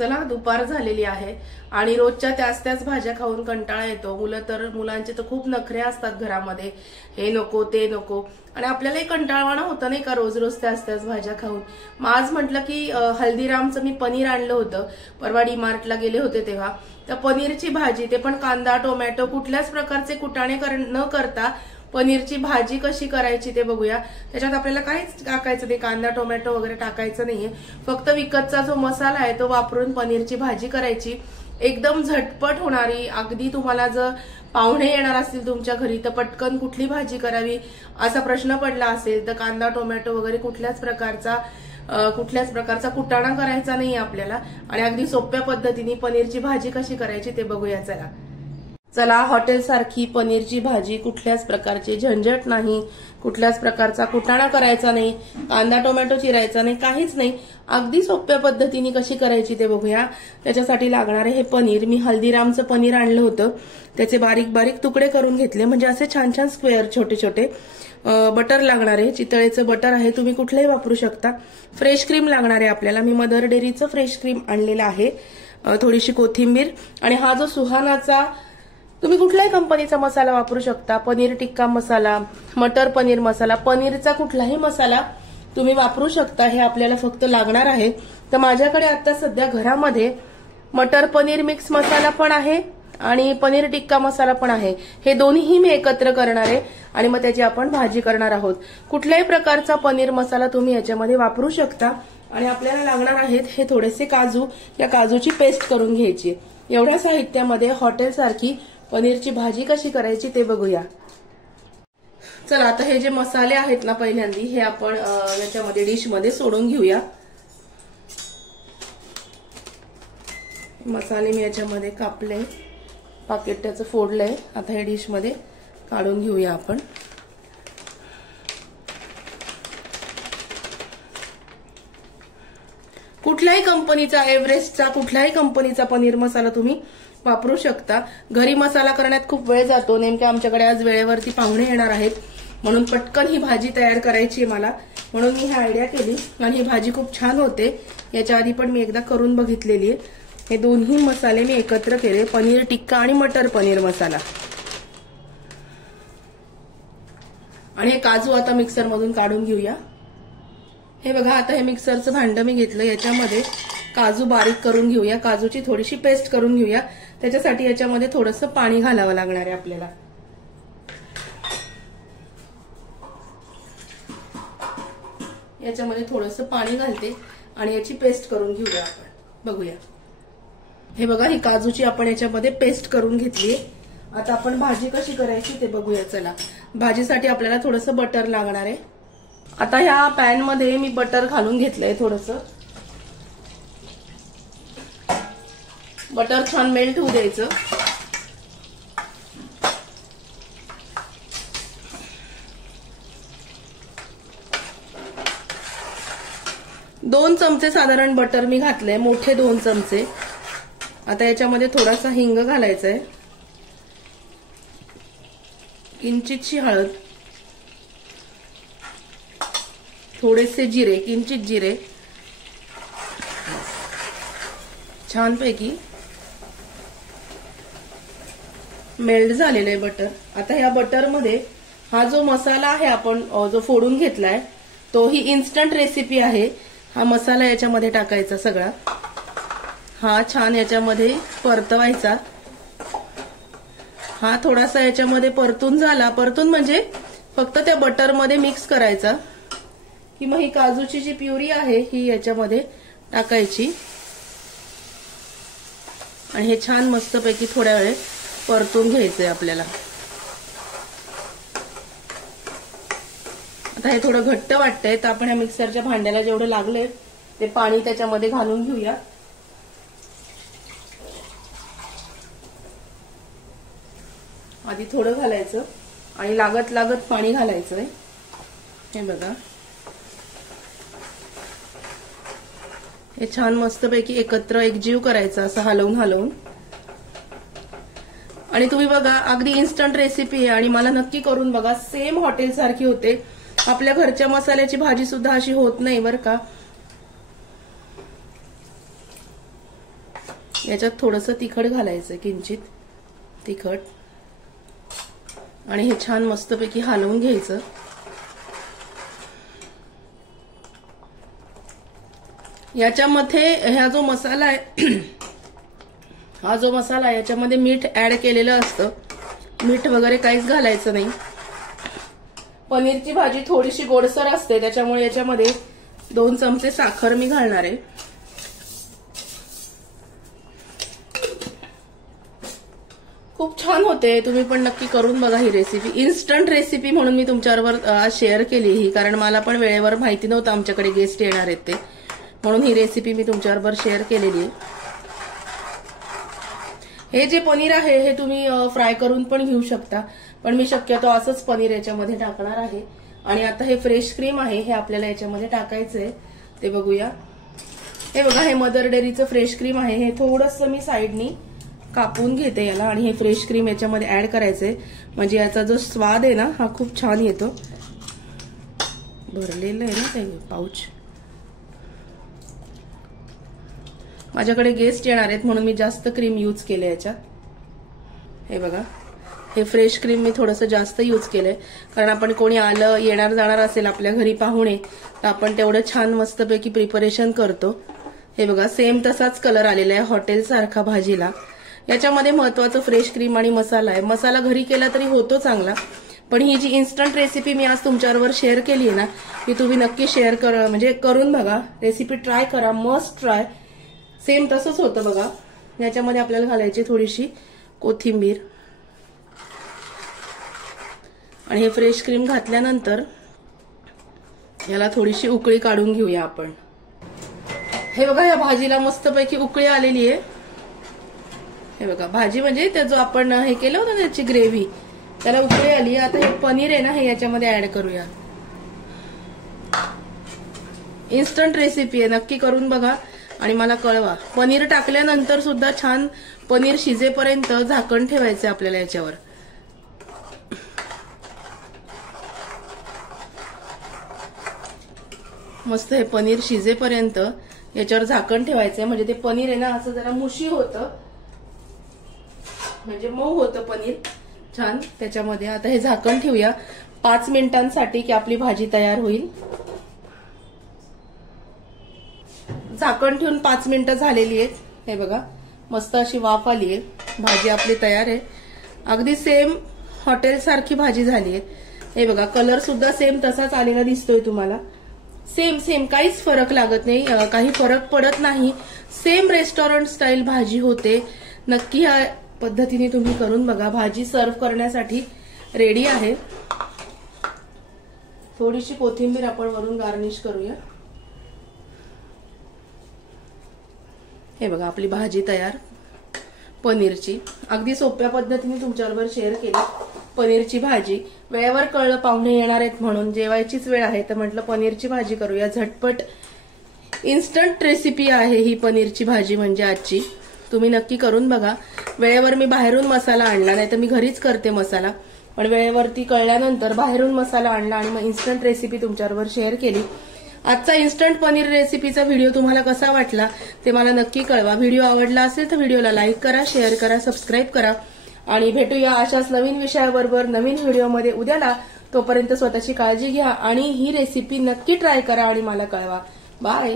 चला दुपार झालेली आहे आणि रोजच्या त्याच भाज्या खाऊन कंटाळा येतो. मुलांचे तर खूप नखरे असतात घरामध्ये, हे नको ते नको, आणि आपल्यालाही कंटाळवाणं होतं नाही का रोज रोज त्याच भाज्या खाऊन. मग आज म्हटलं की हल्दीरामचं मी पनीर आणलं होतं, परवा डीमार्टला गेले होते तेव्हा. तर पनीरची भाजी, ते पण कांदा टोमॅटो कुठल्याच प्रकारचे कुटाणे न करता पनीरची भाजी कशी करायची ते बघूया. त्याच्यात आपल्याला काहीच टाकायचं नाही, कांदा टोमॅटो वगैरे टाकायचं नाहीये, फक्त विकतचा जो मसाला आहे तो वापरून पनीरची भाजी करायची. एकदम झटपट होणारी. अगदी तुम्हाला जर पाहुणे येणार असतील तुमच्या घरी तर पटकन कुठली भाजी करावी असा प्रश्न पडला असेल तर कांदा टोमॅटो वगैरे कुठल्याच प्रकारचा कुटाणा करायचा नाही आपल्याला, आणि अगदी सोप्या पद्धतीने पनीरची भाजी कशी करायची ते बघूया. चला हॉटेल सारखी पनीरची भाजी, कुठल्याच प्रकारची झंझट नाही, कुठल्याच प्रकारचा कुटाणा करायचा नाही, कांदा टोमॅटो चिरायचा नाही, काहीच नाही. अगदी सोप्या पद्धतीने कशी करायची ते बघूया. त्याच्यासाठी लागणारे हे पनीर, मी हल्दीरामचं पनीर आणलं होतं, त्याचे बारीक बारीक तुकडे करून घेतले, म्हणजे असे छान छान स्क्वेअर छोटे छोटे. बटर लागणार आहे, चितळेचं बटर आहे, तुम्ही कुठलंही वापरू शकता. फ्रेश क्रीम लागणार आहे आपल्याला, मी मदर डेअरीचं फ्रेश क्रीम आणलेलं आहे. थोडीशी कोथिंबीर, आणि हा जो सुहानाचा तुम्ही कुठल्याही कंपनीचा मसाला वापरू शकता. पनीर टिक्का मसाला, मटर पनीर मसाला, पनीरचा कुठलाही मसाला तुम्ही वापरू शकता. हे आपल्याला फक्त लागणार आहे. तर माझ्याकडे आता सध्या घरामध्ये मटर पनीर मिक्स मसाला पण आहे आणि पनीर टिक्का मसाला पण आहे. हे दोन्हीही मी एकत्र करणार आहे आणि मग त्याची आपण भाजी करणार आहोत. कुठल्याही प्रकारचा पनीर मसाला तुम्ही याच्यामध्ये वापरू शकता. आणि आपल्याला लागणार आहेत हे थोडेसे काजू, या काजूची पेस्ट करून घ्यायची. एवढ्या साहित्यामध्ये हॉटेल सारखी पनीरची भाजी कशी करायची ते बघूया. चला आता हे जे मसाले आहेत ना, पहिल्यांदा हे आपण याच्यामध्ये डिशमध्ये सोडून घेऊया. मसाले मी याच्यामध्ये कापले, पाकिट त्याचं फोडलंय. आता हे डिशमध्ये काढून घेऊया आपण. कुठल्याही कंपनीचा, एव्हरेस्टचा कुठल्याही कंपनीचा पनीर मसाला तुम्ही वापरू शकता. घरी मसाला करण्यात खूप वेळ जातो. नेमक्या आमच्याकडे आज वेळेवरती पाहुणे येणार आहेत, म्हणून पटकन ही भाजी तयार करायची आहे मला, म्हणून मी ही आयडिया केली. आणि ही भाजी खूप छान होते. याच्या आधी पण मी एकदा करून बघितलेली आहे. हे दोन्ही मसाले मी एकत्र केले, पनीर टिक्का आणि मटर पनीर मसाला. आणि हे काजू आता मिक्सर मधून काढून घेऊया. हे बघा, आता हे मिक्सरचं भांडं मी घेतलं, याच्यामध्ये काजू बारीक करून घेऊया, काजूची थोडीशी पेस्ट करून घेऊया. त्याच्यासाठी याच्यामध्ये थोडंसं पाणी घालावं लागणार आहे आपल्याला. याच्यामध्ये थोडंसं पाणी घालते आणि याची पेस्ट करून घेऊया आपण. बघूया, हे बघा, ही काजूची आपण याच्यामध्ये पेस्ट करून घेतली. आता आपण भाजी कशी करायची ते बघूया. चला, भाजीसाठी आपल्याला थोडंसं बटर लागणार आहे. आता ह्या पॅन मध्ये मी बटर घालून घेतलंय. थोडंसं बटर छान मेल्ट होऊ द्यायचं. दोन चमचे साधारण बटर मी घातलंय, मोठे 2 चमचे. आता याच्यामध्ये थोडासा हिंग घालायचा आहे, किंचितशी हळद, थोडेसे जिरे, किंचित जिरे, छानपैकी मेल्ट झालेलं आहे बटर. आता ह्या बटरमध्ये हा जो मसाला आहे आपण जो फोडून घेतलाय, तो ही इन्स्टंट रेसिपी आहे. हा मसाला याच्यामध्ये टाकायचा सगळा. हा छान याच्यामध्ये परतवायचा. हा थोडासा याच्यामध्ये परतून झाला, परतून म्हणजे फक्त त्या बटरमध्ये मिक्स करायचा, की मग ही काजूची जी प्युरी आहे ही याच्यामध्ये टाकायची आणि हे छान मस्तपैकी थोड्या वेळ परतून घ्यायचंय आपल्याला. आता हे थोडं घट्ट वाटतंय, तर आपण ह्या मिक्सरच्या भांड्याला जेवढं लागलंय ते पाणी त्याच्यामध्ये घालून घेऊया. आधी थोडं घालायचं आणि लागत लागत पाणी घालायचंय. हे बघा, हे छान मस्तपैकी एकत्र एकजीव करायचं, असं हलवून हलवून. आणि तुम्ही बघा, अगदी इन्स्टंट रेसिपी आहे आणि मला नक्की करून बघा, सेम हॉटेल सारखी होते. आपल्या घरच्या मसाल्याची भाजी सुद्धा अशी होत नाही बरं का. याच्यात थोडंसं तिखट घालायचं, किंचित तिखट, आणि हे छान मस्तपैकी हलवून घ्यायचं. याच्यामध्ये हा जो मसाला आहे हा जो मसाला आहे याच्यामध्ये मीठ ऍड केलेलं असतं. मीठ वगैरे काहीच घालायचं नाही. पनीरची भाजी थोडीशी गोडसर असते, त्याच्यामुळे याच्यामध्ये 2 चमचे साखर मी घालणार आहे. खूप छान होते, तुम्ही पण नक्की करून बघा ही रेसिपी. इन्स्टंट रेसिपी म्हणून मी तुमच्याबरोबर आज शेअर केली ही, कारण मला पण वेळेवर माहिती नव्हतं आमच्याकडे गेस्ट येणार आहेत ते, म्हणून ही रेसिपी मी तुमच्याबरोबर शेअर केलेली आहे. हे जे पनीर आहे हे तुम्ही फ्राय करून पण घेऊ शकता, पण मी शक्यतो असंच पनीर याच्यामध्ये टाकणार आहे. आणि आता हे फ्रेश क्रीम आहे हे आपल्याला याच्यामध्ये टाकायचंय, ते बघूया. हे बघा, हे मदर डेअरीचं फ्रेश क्रीम आहे. हे थोडंसं मी साईडनी कापून घेते याला, आणि हे फ्रेश क्रीम याच्यामध्ये ऍड करायचंय, म्हणजे याचा जो स्वाद आहे ना हा खूप छान येतो. भरलेलं आहे ना ते पाऊच. माझ्याकडे गेस्ट येणार आहेत म्हणून मी जास्त क्रीम यूज केले याच्यात. हे बघा, हे फ्रेश क्रीम मी थोडंसं जास्त यूज केलंय, कारण आपण कोणी आलं येणार जाणार असेल आपल्या घरी पाहुणे तर आपण तेवढं छान मस्तपैकी प्रिपरेशन करतो. हे बघा, सेम तसाच कलर आलेला आहे हॉटेल सारखा भाजीला. याच्यामध्ये महत्वाचं फ्रेश क्रीम आणि मसाला आहे. मसाला घरी केला तरी होतो चांगला, पण ही जी इन्स्टंट रेसिपी मी आज तुमच्याबरोबर शेअर केली आहे ना, ही तुम्ही नक्की शेअर करा, म्हणजे करून बघा. रेसिपी ट्राय करा, मस्ट ट्राय. सेम तसंच होतं बघा. याच्यामध्ये आपल्याला घालायची थोडीशी कोथिंबीर, आणि हे फ्रेश क्रीम घातल्यानंतर याला थोडीशी उकळी काढून घेऊया आपण. हे बघा, या भाजीला मस्तपैकी उकळी आलेली आहे. हे बघा, भाजी म्हणजे त्या जो आपण हे केलं होतं त्याची ग्रेव्ही, त्याला उकळी आली. आता हे पनीर आहे ना हे याच्यामध्ये ऍड करूया. इन्स्टंट रेसिपी आहे, नक्की करून बघा आणि मला कळवा. पनीर टाकल्यानंतर सुद्धा छान पनीर शिजेपर्यंत झाकण ठेवायचं आपल्याला याच्यावर. मस्त हे पनीर शिजेपर्यंत याच्यावर झाकण ठेवायचंय, म्हणजे ते पनीर आहे ना असं जरा मुशी होतं, म्हणजे मऊ होतं पनीर छान त्याच्यामध्ये. आता हे झाकण ठेवूया 5 मिनिटांसाठी की आपली भाजी तयार होईल. झाकण ठेवून 5 मिनिटं झालेली आहेत. हे बघा, मस्त अशी वाफ आली आहे. भाजी आपली तयार आहे. अगदी सेम हॉटेल सारखी भाजी झाली आहे. हे बघा, कलर सुद्धा सेम तसाच आलेला दिसतोय तुम्हाला. सेम काहीच फरक लागत नाही, काही फरक पडत नाही. सेम रेस्टॉरंट स्टाईल भाजी होते. नक्की ह्या पद्धतीने तुम्ही करून बघा. भाजी सर्व्ह करण्यासाठी रेडी आहे. थोडीशी कोथिंबीर आपण वरून गार्निश करूया. हे बघा, आपली भाजी तयार पनीरची. अगदी सोप्या पद्धतीने तुमच्याबरोबर शेअर केली पनीरची भाजी. वेळेवर कळलं पाहुणे येणार आहेत म्हणून, जेवायचीच वेळ आहे तर म्हटलं पनीरची भाजी करूया. झटपट इन्स्टंट रेसिपी आहे ही पनीरची भाजी म्हणजे आजची. तुम्ही नक्की करून बघा. वेळेवर मी बाहेरून मसाला आणला, नाही तर मी घरीच करते मसाला, पण वेळेवरती कळल्यानंतर बाहेरून मसाला आणला आणि मग इन्स्टंट रेसिपी तुमच्याबरोबर शेअर केली. आजचा इन्स्टंट पनीर रेसिपीचा व्हिडिओ तुम्हाला कसा वाटला ते मला नक्की कळवा. व्हिडिओ आवडला असेल तर व्हिडिओला लाईक करा, शेअर करा, सबस्क्राईब करा, आणि भेटूया अशाच नवीन विषयाबरोबर नवीन व्हिडिओमध्ये उद्याला. तोपर्यंत स्वतःची काळजी घ्या आणि ही रेसिपी नक्की ट्राय करा आणि मला कळवा. बाय.